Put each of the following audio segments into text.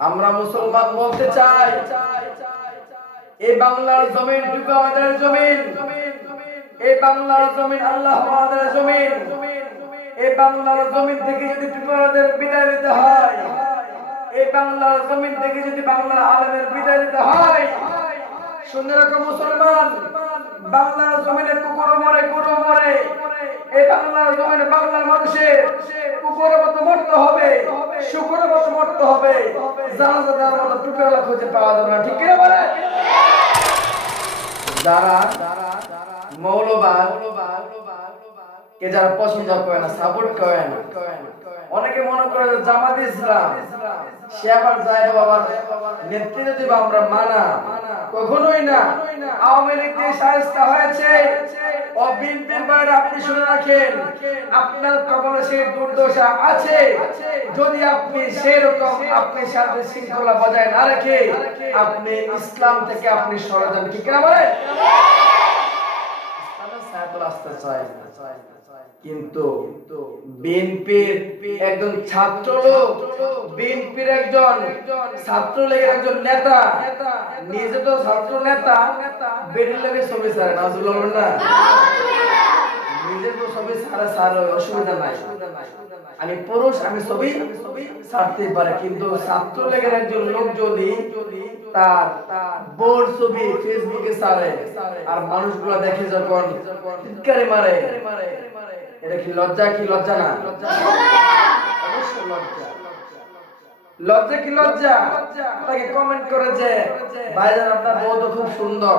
আমরা মুসলমান বলতে চাই এই বাংলার জমিনটুকু আমাদের জমিন, এই বাংলার জমিন আল্লাহ আমাদের জমিন। এই বাংলার জমিন থেকে যদি আমাদের বিদায় নিতে হয়, এই বাংলার জমিন থেকে যদি বাংলার আলেমের বিদায় নিতে হয়, শুনে রাখো মুসলমান, বাংলার জমিনে কুকুর মরে, গরু মরে, এই বাংলার জমিনে বাংলার মানুষের কুকুরের মতো মরতে হবে, শুকুরের মতো মরতে হবে, জানাজা দেওয়ার মতো টুকরা খুঁজে পাওয়া যাবে না। ঠিক কিনা বলে? যারা মৌলবাদ কে যারা পছন্দ করে না, সাপোর্ট করে না, অনেকে মনে করে যে জামাত ইসলাম সে আবার যায় বাবার নেতৃত্ব দিব আমরা, মানা কখনোই না। আওয়ামী লীগ দিয়ে শায়েস্তা হয়েছে ও বিএনপির বাইরে আপনি শুনে রাখেন, আপনার কবলে সেই দুর্দশা আছে। যদি আপনি সেরকম আপনি শান্তি শৃঙ্খলা বজায় না রেখে আপনি ইসলাম থেকে আপনি সরে যান। ঠিক না বলে? ইসলামের ছায়াতল আসতে চায় না, কিন্তু বিএনপির একজন ছাত্র লোক, বিএনপির একজন ছাত্রলীগের একজন নেতা, নিজে তো ছাত্র নেতা, বেরিয়ে লাগে ছবি ছাড়ে না, না নিজের তো ছবি ছাড়া ছাড়ে, অসুবিধা নাই। আমি পুরুষ, আমি ছবি ছাড়তে পারে, কিন্তু ছাত্রলীগের একজন লোক যদি তার বোর্ড ছবি ফেসবুকে ছাড়ে আর মানুষগুলো দেখে যখন চিৎকারে মারে, এটা কি লজ্জা? কি লজ্জা না? অবশ্যই লজ্জা। লজ্জা কি লজ্জা? তাকে কমেন্ট করে যে ভাইজান আপনার বউ তো খুব সুন্দর,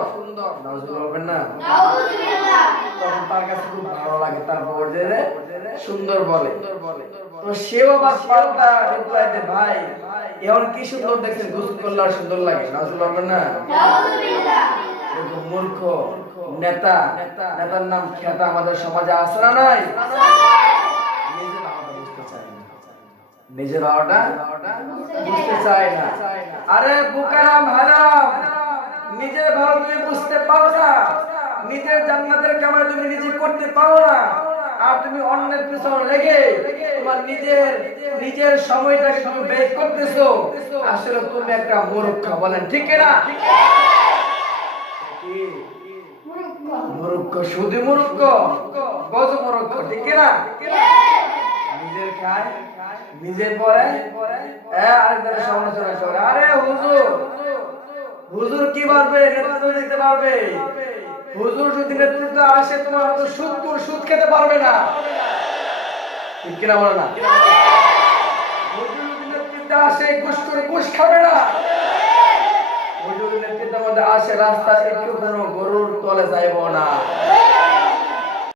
নাউজুবিল্লাহ বলবেন না? নাউজুবিল্লাহ। তখন তার কাছে খুব ভালো লাগে তার বউ যে সুন্দর বলে, তো সেও আবার পাল্টা রিপ্লাই দেয়, ভাই এখন কি সুন্দর দেখছেন, গোসল করলে আর সুন্দর লাগে, নাউজুবিল্লাহ বলবেন না? নাউজুবিল্লাহ। মূর্খ নেতা, নেতার নাম খেতা আমাদের সমাজে আছে না নাই? নিজের ভাওটা বুঝতে চায় না। আরে বুকারাম হারাম, নিজের ভাও তুমি বুঝতে পারো না, নিজের জান্নাতের কামাই তুমি নিজে করতে পারো না, আর তুমি অন্যের পিছনে লেগে তোমার নিজের সময়টাকে তুমি ব্যয় করতেছো। আসলে তুমি একটা মূর্খ। বলেন ঠিক না? মূর্খ, শুধু মূর্খ, গজ মূর্খ। ঠিক না? নিজের খায়, নিজের পরে আরেকজনের সমালোচনা করে। আরে হুজুর কি পারবে? নেতৃত্ব দিতে পারবে। হুজুর যদি নেতৃত্ব আসে, তোমার হয়তো সুদ খেতে পারবে না। ঠিক কিনা বলে না? হুজুর যদি নেতৃত্ব আসে, ঘুষ খাবে না। হুজুর নেতৃত্বের মধ্যে আসে, রাস্তা একটু কোনো গরুর তলে যাইব না।